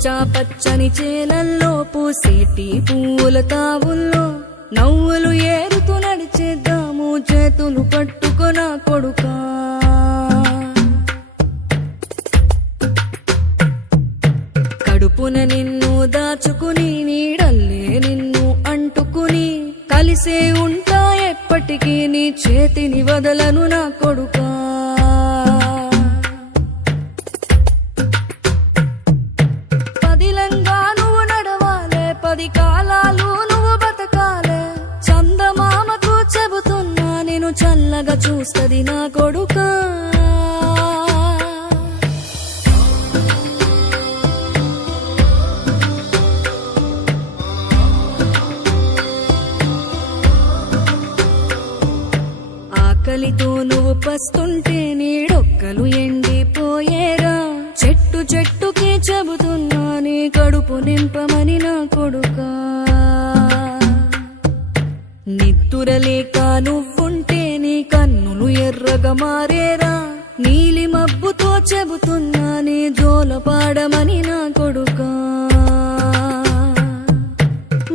పచ్చా పచ్చని చేలల్లో పూసేటి పూల తావుల్లో నవ్వులు ఏరుతూ నడిచేద్దాము చేతులు పట్టుకొన కొడుకా. కడుపున నిన్ను దాచుకుని నీడల్లే నిన్ను అంటుకుని కలిసే ఉంటా ఎప్పటికీ నీ చేతిని వదలను నా కొడుకా. పదిలంగా నువ్వు నడవాలే, 10 కాలాలు నువ్వు బతకాలే. చందమామకు చెబుతున్నా నేను చల్లగా చూస్తది నా కొడుకా. ఆకలితో నువ్వు పస్తుంటే నీడొక్కలు ఎండిపోయేరా. చెట్టు చెట్టుకి చెబుతున్నా నీ కడుపు నింపమని నా కొడుకా. నిద్దురలేక నువ్వుంటే నీ కన్నులు ఎర్రగా మారేరా. నీలి మబ్బుతో చెబుతున్నా నీ జోలపాడమని నా కొడుకా.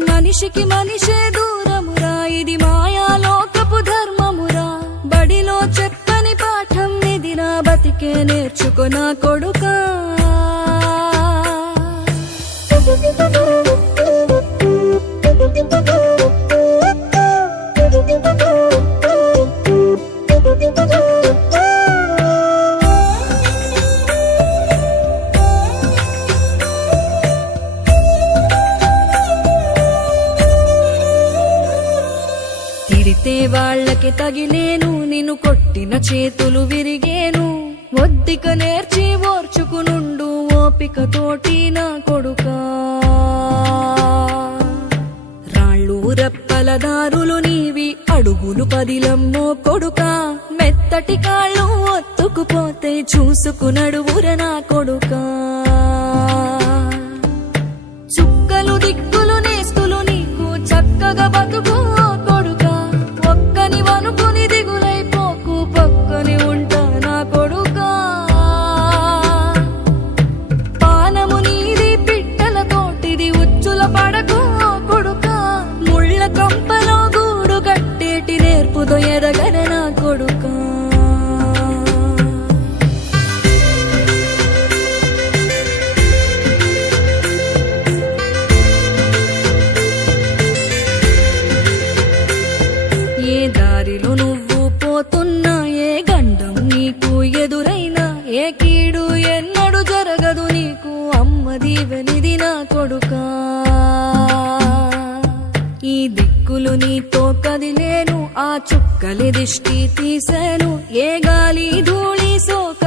మనిషికి మనిషే దూరమురా, ఇది మాయాలోకపు ధర్మమురా. బడిలో చెప్పని పాఠం ఇదిరా, బతికే నేర్చుకో నా కొడుకా. తిడితే వాళ్ళకి తగిలేను, నిన్ను కొట్టిన చేతులు విరిగేను. ఒద్దిక నేర్చి ఓర్చుకునుండు ఓపిక తోటి నా కొడుకా. రాళ్ళు రప్పల దారులు నీవి, అడుగులు 10 లమ్మో కొడుకా. మెత్తటి కాళ్ళు ఒత్తుకుపోతే చూసుకునడువుర నా కొడుకా. చుక్కలు దిక్కులు నేస్తులు నీకు చక్కగా బతుకు కొడుకా. ఒక్కని వనుకుని దిగులైపోకు, పక్కని ఉంటా నా కొడుకా. పానము నీది పిట్టల తోటిది, ఉచ్చుల పడకు కొడుకా. ముళ్ళ కంపలో గూడు కట్టేటి నేర్పుతో ఎదగర నా కొడుకా. ఏ దారిలో నువ్వు పోతున్నా, ఏ గండం నీకు ఎదురైనా, ఏ కీడు ఎన్నడు జరగదు నీకు అమ్మ దీవెనిది నా కొడుకా. ఈ దిక్కులు నీతో కదిలేను, ఆ చుక్కలి దిష్టి తీసేను. ఏ గాలి ధూళి సోక